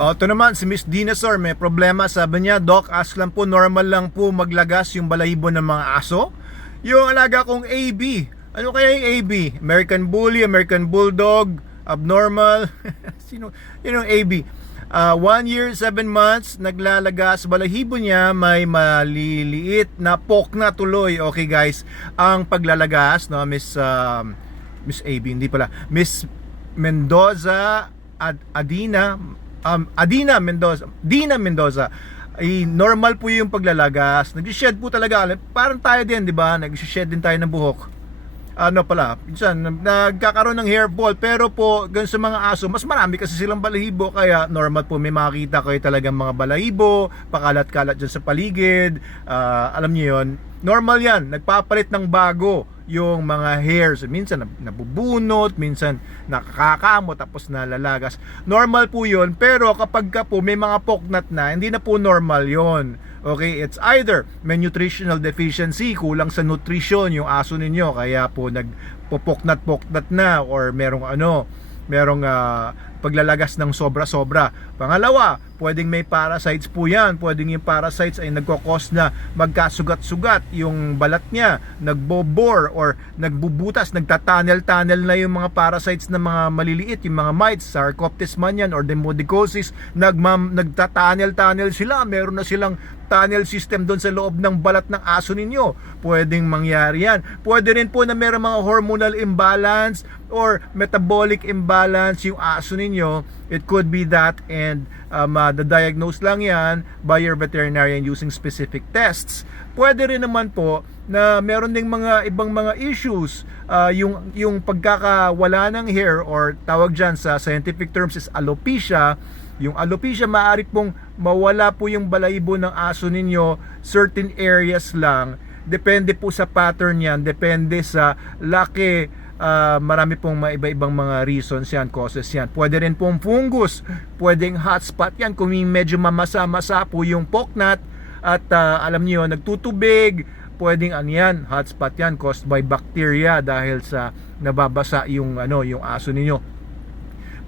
O, ito naman, si Miss Dinosaur may problema. Sabi niya, Doc, ask lang po, normal lang po maglagas yung balahibo ng mga aso? Yung alaga kong AB. Ano kaya yung AB? American Bully, American Bulldog, Abnormal. Sino? Yun yung AB. 1 year, 7 months, naglalagas. Balahibo niya may maliliit na poke na tuloy. Okay guys, ang paglalagas, no, Miss AB, hindi pala. Miss Mendoza, Dina Mendoza, normal po yung paglalagas. Nag-shed po talaga. Parang tayo din, di ba? Nag-shed din tayo ng buhok. Ano pala, minsan nagkakaroon ng hair fall, pero po ganun sa mga aso, mas marami kasi silang balahibo, kaya normal po may makikita kayo talagang mga balahibo, pakalat-kalat dyan sa paligid. Alam niyo yon, normal yan, nagpapalit ng bago yung mga hairs, minsan nabubunot, minsan nakakamo, tapos nalalagas. Normal po yon, pero kapag ka po may mga poknat na, hindi na po normal yon. Okay, it's either may nutritional deficiency, kulang sa nutrition yung aso ninyo, kaya po nagpopoknat-poknat na, or merong paglalagas ng sobra-sobra. Pangalawa, pwedeng may parasites po yan. Pwedeng yung parasites ay nagkokos na magkasugat-sugat yung balat niya, nagbobore or nagbubutas, nagtatunnel-tunnel na yung mga parasites na mga maliliit, yung mga mites, Sarcoptes man yan or Demodicosis, nagtatunnel-tunnel sila, meron na silang tunnel system doon sa loob ng balat ng aso ninyo. Pwedeng mangyari yan. Pwede rin po na meron mga hormonal imbalance or metabolic imbalance yung aso ninyo. It could be that, and the-diagnose lang yan by your veterinarian using specific tests. Pwede rin naman po na meron ding mga ibang mga issues, yung pagkakawala ng hair, or tawag dyan sa scientific terms is alopecia. Yung alopecia, maaari pong mawala po yung balahibo ng aso ninyo certain areas lang. Depende po sa pattern yan, depende sa laki. Marami pong iba-ibang mga reasons yan, causes yan. Pwede rin pong fungus, pwedeng hotspot yan kung medyo mamasa-masa po yung poknat, at alam niyo, nagtutubig, pwedeng yan, hotspot yan, caused by bacteria dahil sa nababasa yung aso ninyo.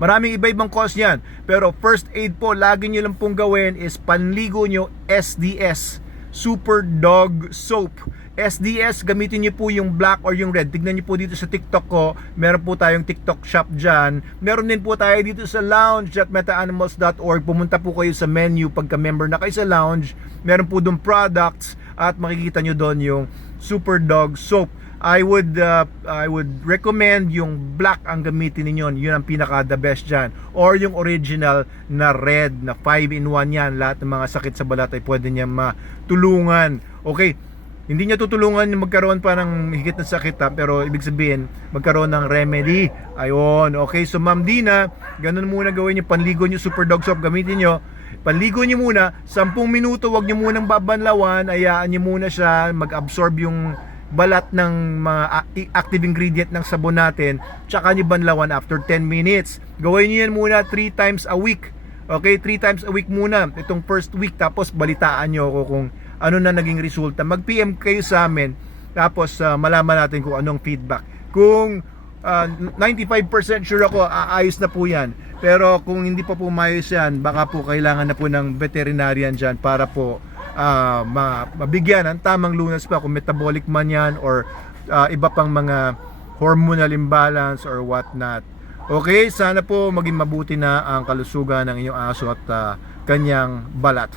Maraming iba-ibang cause yan, pero first aid po, lagi nyo lang pong gawin is panligo nyo SDS, Super Dog Soap. SDS, gamitin nyo po yung black or yung red. Tignan nyo po dito sa TikTok ko, meron po tayong TikTok shop dyan. Meron din po tayo dito sa lounge.metaanimals.org. Pumunta po kayo sa menu pagka member na kayo sa lounge. Meron po doon products, at makikita nyo doon yung Super Dog Soap. I would recommend yung black ang gamitin niyo. Yun ang pinaka the best dyan. Or yung original na red, na 5-in-1 yan. Lahat ng mga sakit sa balat ay pwede niya matulungan. Okay, hindi niya tutulungan yung magkaroon pa ng higit na sakit, pero ibig sabihin magkaroon ng remedy. Ayun, okay. So Ma'am Dina, ganun muna gawin niyo. Panligo niyo Super Dog Soap, gamitin niyo. Panligo niyo muna 10 minuto, wag niyo munang babanlawan. Hayaan niyo muna siya mag-absorb yung balat ng mga active ingredient ng sabon natin, tsaka nyo banlawan after 10 minutes. Gawin nyo yan muna 3 times a week. Okay, 3 times a week muna itong first week, tapos balitaan nyo ako kung ano na naging resulta. Mag-PM kayo sa amin, tapos malaman natin kung anong feedback. Kung 95% sure ako aayos na po yan, pero kung hindi pa po maayos yan, baka po kailangan na po ng veterinarian dyan para po mabigyan ng tamang lunas pa, kung metabolic man yan or iba pang mga hormonal imbalance or what not. Okay, sana po maging mabuti na ang kalusugan ng inyong aso at kanyang balat.